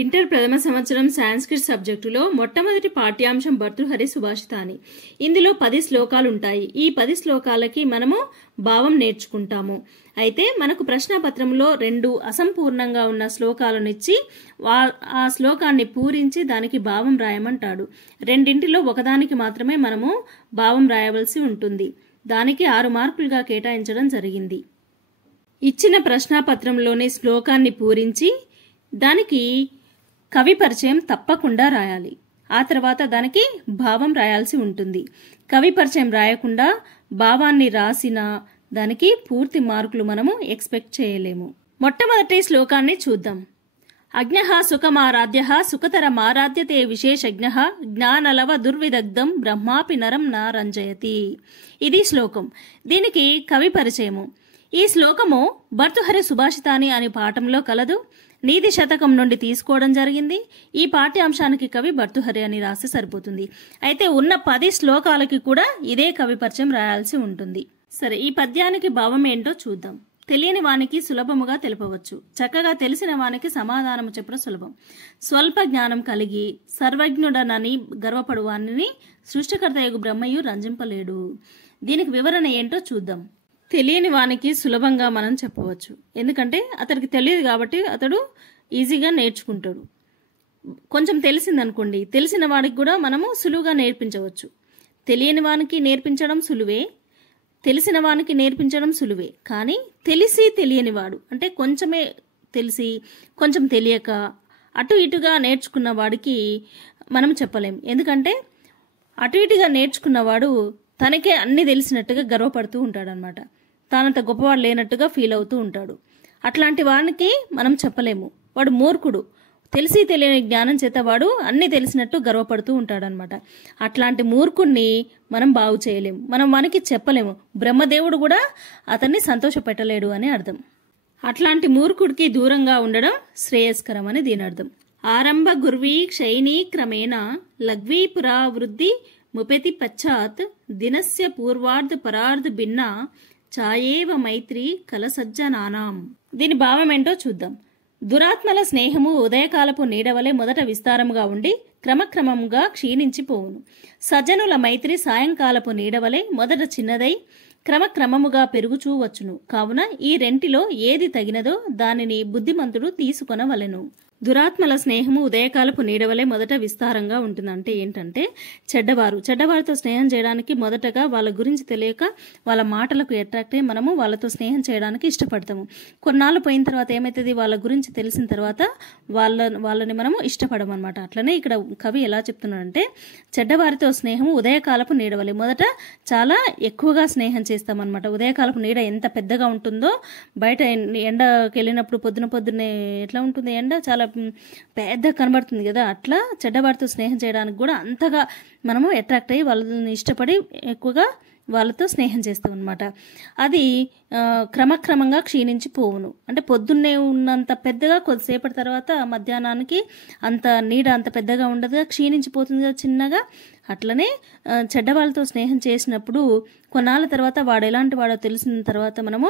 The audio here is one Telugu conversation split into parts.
ఇంటర్ ప్రథమ సంవత్సరం సాంస్క్రిట్ సబ్జెక్టులో మొట్టమొదటి పాఠ్యాంశం భర్తృహరి సుభాషితాని. ఇందులో 10 శ్లోకాలు ఉంటాయి. ఈ 10 శ్లోకాలకి మనము భావం నేర్చుకుంటాము. అయితే మనకు ప్రశ్నపత్రంలో 2 అసంపూర్ణంగా ఉన్న శ్లోకాలను ఇచ్చి ఆ శ్లోకాన్ని పూరించి దానికి భావం రాయమంటాడు. రెండింటిలో ఒకదానికి మాత్రమే మనము భావం రాయవలసి ఉంటుంది. దానికి 6 మార్కులుగా కేటాయించడం జరిగింది. ఇచ్చిన ప్రశ్నపత్రంలోని శ్లోకాన్ని పూరించి దానికి కవి పరిచయం తప్పకుండా రాయాలి. ఆ తర్వాత దానికి భావం రాయాల్సి ఉంటుంది. కవి పరిచయం రాయకుండా భావాన్ని రాసిన దానికి పూర్తి మార్కులు మనము ఎక్స్పెక్ట్ చేయలేము. మొట్టమొదటి శ్లోకాన్ని చూద్దాం. అజ్ఞః సుఖమారాధ్యః సుఖతరమారాధ్యతే విశేషజ్ఞః జ్ఞానలవ దుర్విదగ్ధం బ్రహ్మాపి నరం న రంజయతి. ఇది శ్లోకం. దీనికి కవి పరిచయము. ఈ శ్లోకము భర్తృహరి సుభాషితాని అనే పాఠంలో కలదు. నీతి శతకం నుండి తీసుకోవడం జరిగింది. ఈ పాఠ్యాంశానికి కవి భర్తృహరి అని రాస్తే సరిపోతుంది. అయితే ఉన్న 10 శ్లోకాలకి కూడా ఇదే కవి పరిచయం రాయాల్సి ఉంటుంది. సరే, ఈ పద్యానికి భావం ఏంటో చూద్దాం. తెలియని వానికి సులభముగా తెలుపవచ్చు, చక్కగా తెలిసిన వానికి సమాధానము చెప్పడం సులభం. స్వల్ప జ్ఞానం కలిగి సర్వజ్ఞుడనని గర్వపడు వానిని సృష్టికర్తయగు బ్రహ్మయు రంజింపలేడు. దీనికి వివరణ ఏంటో చూద్దాం. తెలియని వానికి సులభంగా మనం చెప్పవచ్చు, ఎందుకంటే అతడికి తెలియదు కాబట్టి అతడు ఈజీగా నేర్చుకుంటాడు. కొంచెం తెలిసిందనుకోండి, తెలిసిన వాడికి కూడా మనము సులువుగా నేర్పించవచ్చు. తెలియని వానికి నేర్పించడం సులువే, తెలిసిన వానికి నేర్పించడం సులువే. కానీ తెలిసి తెలియని వాడు అంటే కొంచెమే తెలిసి కొంచెం తెలియక అటు ఇటుగా నేర్చుకున్న వాడికి మనం చెప్పలేం. ఎందుకంటే అటు ఇటుగా నేర్చుకున్నవాడు తనకే అన్ని తెలిసినట్టుగా గర్వపడుతూ ఉంటాడనమాట. తానంత గొప్పవాడు లేనట్టుగా ఫీల్ అవుతూ ఉంటాడు. అట్లాంటి వానికి మనం చెప్పలేము. వాడు మూర్ఖుడు. తెలిసి తెలియని జ్ఞానం చేత వాడు అన్ని తెలిసినట్టు గర్వపడుతూ ఉంటాడనమాట. అట్లాంటి మూర్ఖుణ్ణి మనం బాగు చేయలేము, మనం వానికి చెప్పలేము. బ్రహ్మదేవుడు కూడా అతన్ని సంతోషపెట్టలేడు అని అర్థం. అట్లాంటి మూర్ఖుడికి దూరంగా ఉండడం శ్రేయస్కరం అని దీని అర్థం. ఆరంభ గుర్వీ క్షైణీ క్రమేణ లఘ్వీ పురావృద్ధి ముపెతి పశ్చాత్ దినస్య పూర్వార్ధ పరార్ధ భిన్న ఛాయేవ మైత్రి కలసజ్జనానాం. దీని భావం ఏంటో చూద్దాం. దురాత్మల స్నేహము ఉదయకాలపు నీడవలే మొదట విస్తారముగా ఉండి క్రమక్రమముగా క్షీణించిపోవును. సజ్జనుల మైత్రి సాయంకాలపు నీడవలే మొదట చిన్నదై క్రమక్రమముగా పెరుగుచూ వచ్చును. కావున ఈ రెంటిలో ఏది తగినదో దానిని బుద్ధిమంతుడు తీసుకొనవలెను. దురాత్మల స్నేహము ఉదయకాలపు నీడవలే మొదట విస్తారంగా ఉంటుందంటే ఏంటంటే చెడ్డవారితో స్నేహం చేయడానికి మొదటగా వాళ్ళ గురించి తెలియక వాళ్ళ మాటలకు అట్రాక్ట్ అయ్యి మనము వాళ్ళతో స్నేహం చేయడానికి ఇష్టపడతాము. కొన్నాళ్ళు పోయిన తర్వాత ఏమవుతుంది, వాళ్ళ గురించి తెలిసిన తర్వాత వాళ్ళని మనము ఇష్టపడము అనమాట. అట్లనే ఇక్కడ కవి ఎలా చెప్తున్నాడంటే చెడ్డవారితో స్నేహము ఉదయకాలపు నీడవలే మొదట చాలా ఎక్కువగా స్నేహం చేస్తామన్నమాట. ఉదయకాలపు నీడ ఎంత పెద్దగా ఉంటుందో బయట ఎండకి వెళ్ళినప్పుడు పొద్దున్నే ఎట్లా ఉంటుంది ఎండ, చాలా పెద్ద కనబడుతుంది కదా. అట్లా చెడ్డవాడితో స్నేహం చేయడానికి కూడా అంతగా మనము అట్రాక్ట్ అయ్యి వాళ్ళని ఇష్టపడి ఎక్కువగా వాళ్ళతో స్నేహం చేస్తాం అనమాట. అది క్రమక్రమంగా క్షీణించిపోవును. అంటే పొద్దున్నే ఉన్నంత పెద్దగా కొద్దిసేపటి తర్వాత మధ్యాహ్నానికి అంత నీడ అంత పెద్దగా ఉండదుగా, క్షీణించిపోతుంది కదా చిన్నగా. అట్లనే చెడ్డవాళ్ళతో స్నేహం చేసినప్పుడు కొన్నాళ్ళ తర్వాత వాడు ఎలాంటి వాడో తెలిసిన తర్వాత మనము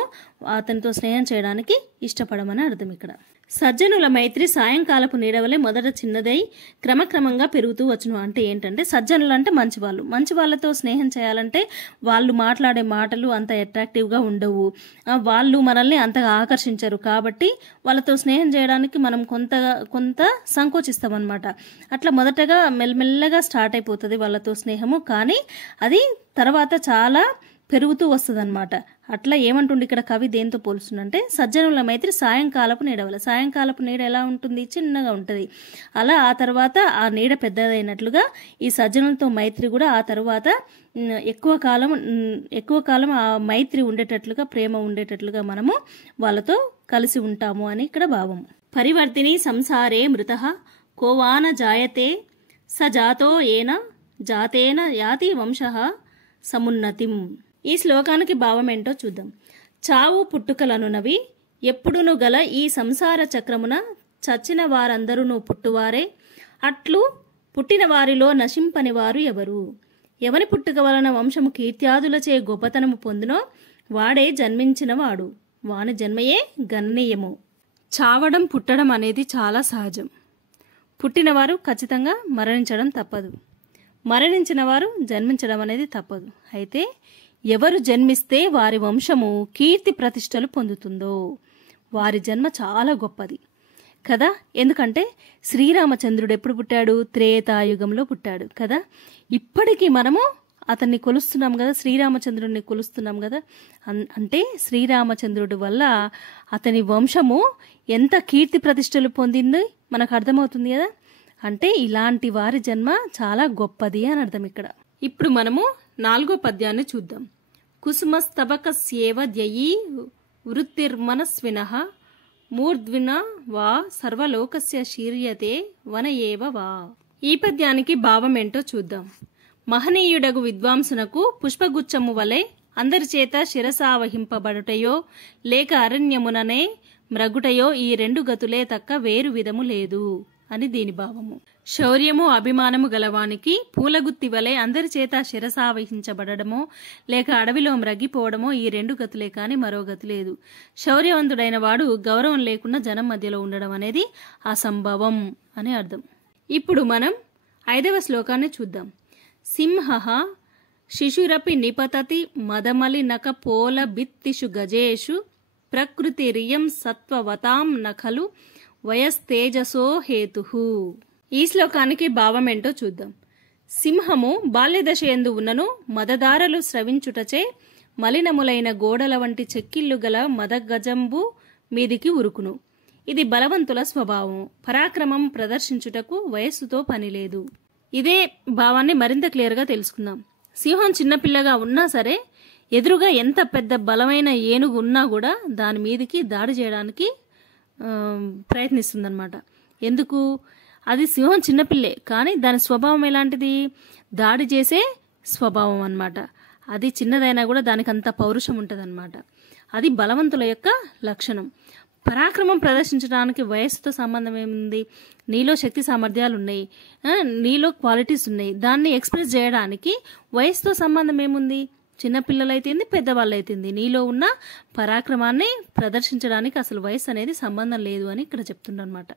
అతనితో స్నేహం చేయడానికి ఇష్టపడమని అర్థం ఇక్కడ. సజ్జనుల మైత్రి సాయంకాలపు నీడవలే మొదట చిన్నదై క్రమక్రమంగా పెరుగుతూ వచ్చును. అంటే ఏంటంటే సజ్జనులు అంటే మంచివాళ్ళు. మంచి వాళ్ళతో స్నేహం చేయాలంటే వాళ్ళు మాట్లాడే మాటలు అంత అట్రాక్టివ్గా ఉండవు, వాళ్ళు మనల్ని అంతగా ఆకర్షించరు. కాబట్టి వాళ్ళతో స్నేహం చేయడానికి మనం కొంత సంకోచిస్తామన్నమాట. అట్లా మొదటగా మెల్లమెల్లగా స్టార్ట్ అయిపోతుంది వాళ్ళతో స్నేహము. కానీ అది తర్వాత చాలా పెరుగుతూ వస్తుంది అనమాట. అట్లా ఏమంటుండే ఇక్కడ కవి దేంతో పోలుస్తుందంటే సజ్జనుల మైత్రి సాయంకాలపు నీడవల. సాయంకాలపు నీడ ఎలా ఉంటుంది, చిన్నగా ఉంటుంది. అలా ఆ తర్వాత ఆ నీడ పెద్దదైనట్లుగా ఈ సజ్జనులతో మైత్రి కూడా ఆ తర్వాత ఎక్కువ కాలం ఆ మైత్రి ఉండేటట్లుగా, ప్రేమ ఉండేటట్లుగా మనము వాళ్ళతో కలిసి ఉంటాము అని ఇక్కడ భావం. పరివర్తిని సంసారే మృతః కోవాన జాయతే స జాతో ఏన జాతేన యాతి వంశః సమున్నతిం. ఈ శ్లోకానికి భావం ఏంటో చూద్దాం. చావు పుట్టుకలనునవి ఎప్పుడును గల ఈ సంసార చక్రమున చచ్చిన వారందరూ పుట్టువారే, అట్లు పుట్టిన వారిలో నశింపని వారు ఎవరు. ఎవని పుట్టుక వలన వంశము కీర్త్యాదులచే గొప్పతనము పొందునో వాడే జన్మించినవాడు, వాని జన్మయే గణనీయము. చావడం పుట్టడం అనేది చాలా సహజం. పుట్టినవారు ఖచ్చితంగా మరణించడం తప్పదు, మరణించిన వారు జన్మించడం అనేది తప్పదు. అయితే ఎవరు జన్మిస్తే వారి వంశము కీర్తి ప్రతిష్టలు పొందుతుందో వారి జన్మ చాలా గొప్పది కదా. ఎందుకంటే శ్రీరామచంద్రుడు ఎప్పుడు పుట్టాడు? త్రేతాయుగంలో పుట్టాడు కదా. ఇప్పటికీ మనము అతన్ని కొలుస్తున్నాం కదా, శ్రీరామచంద్రుడిని కొలుస్తున్నాం కదా. అంటే శ్రీరామచంద్రుడి వల్ల అతని వంశము ఎంత కీర్తి ప్రతిష్టలు పొందింది మనకు అర్థమవుతుంది కదా. అంటే ఇలాంటి వారి జన్మ చాలా గొప్పది అని అర్థం ఇక్కడ. ఇప్పుడు మనము 4వ పద్యాన్ని చూద్దాం. కుసుమస్తబకస్యేవ ద్యయీ వృత్తిర్మనస్వినః మూర్ధ్విన వా సర్వలోకస్య శీర్యతే వన ఏవ వా. ఈ పద్యానికి భావం ఏంటో చూద్దాం. మహనీయుడగు విద్వాంసునకు పుష్పగుచ్చము వలె అందరి చేత శిరసావహింపబడుటయో లేక అరణ్యముననే మ్రగుటయో ఈ 2 గతులే తక్క వేరు విధము లేదు అని దీని భావము. శౌర్యము అభిమానము గలవానికి పూలగుత్తి వలె అందరి చేత శిరసావహించబడమో లేక అడవిలో మ్రగిపోవడమో ఈ 2 గతులే కాని మరో గతి లేదు. శౌర్యవంతుడైన వాడు గౌరవం లేకుండా జనం మధ్యలో ఉండడం అనేది అసంభవం అని అర్థం. ఇప్పుడు మనం 5వ శ్లోకాన్ని చూద్దాం. సింహః శిశురపి నిపతతి మదమలినక పోల బిత్తిషు గజేషు ప్రకృతిరియం సత్వవతాం నఖలు వయస్తేజసో హేతుః. ఈ శ్లోకానికి భావం ఏంటో చూద్దాం. సింహము బాల్యదశ యందు ఉన్నను మదదారలు స్రవించుటచే మలినములైన గోడల వంటి చెక్కిళ్లు గల మదగజంబు మీదికి ఉరుకును. ఇది బలవంతుల స్వభావం. పరాక్రమం ప్రదర్శించుటకు వయస్సుతో పనిలేదు. ఇదే భావాన్ని మరింత క్లియర్గా తెలుసుకుందాం. సింహం చిన్నపిల్లగా ఉన్నా సరే ఎదురుగా ఎంత పెద్ద బలమైన ఏనుగు ఉన్నా కూడా దాని మీదికి దాడి చేయడానికి ప్రయత్నిస్తుందన్నమాట. ఎందుకు? అది సింహం చిన్నపిల్లే, కానీ దాని స్వభావం ఎలాంటిది? దాడి చేసే స్వభావం అన్నమాట. అది చిన్నదైనా కూడా దానికి అంత పౌరుషం ఉంటుందన్నమాట. అది బలవంతుల యొక్క లక్షణం. పరాక్రమం ప్రదర్శించడానికి వయస్సుతో సంబంధం ఏముంది? నీలో శక్తి సామర్థ్యాలు ఉన్నాయి, నీలో క్వాలిటీస్ ఉన్నాయి. దాన్ని ఎక్స్ప్రెస్ చేయడానికి వయస్సుతో సంబంధం ఏముంది? చిన్నపిల్లలైతేంది, పెద్దవాళ్ళైతేంది, నీలో ఉన్న పరాక్రమాన్ని ప్రదర్శించడానికి అసలు వయసు అనేది సంబంధం లేదు అని ఇక్కడ చెప్తుండన్నమాట.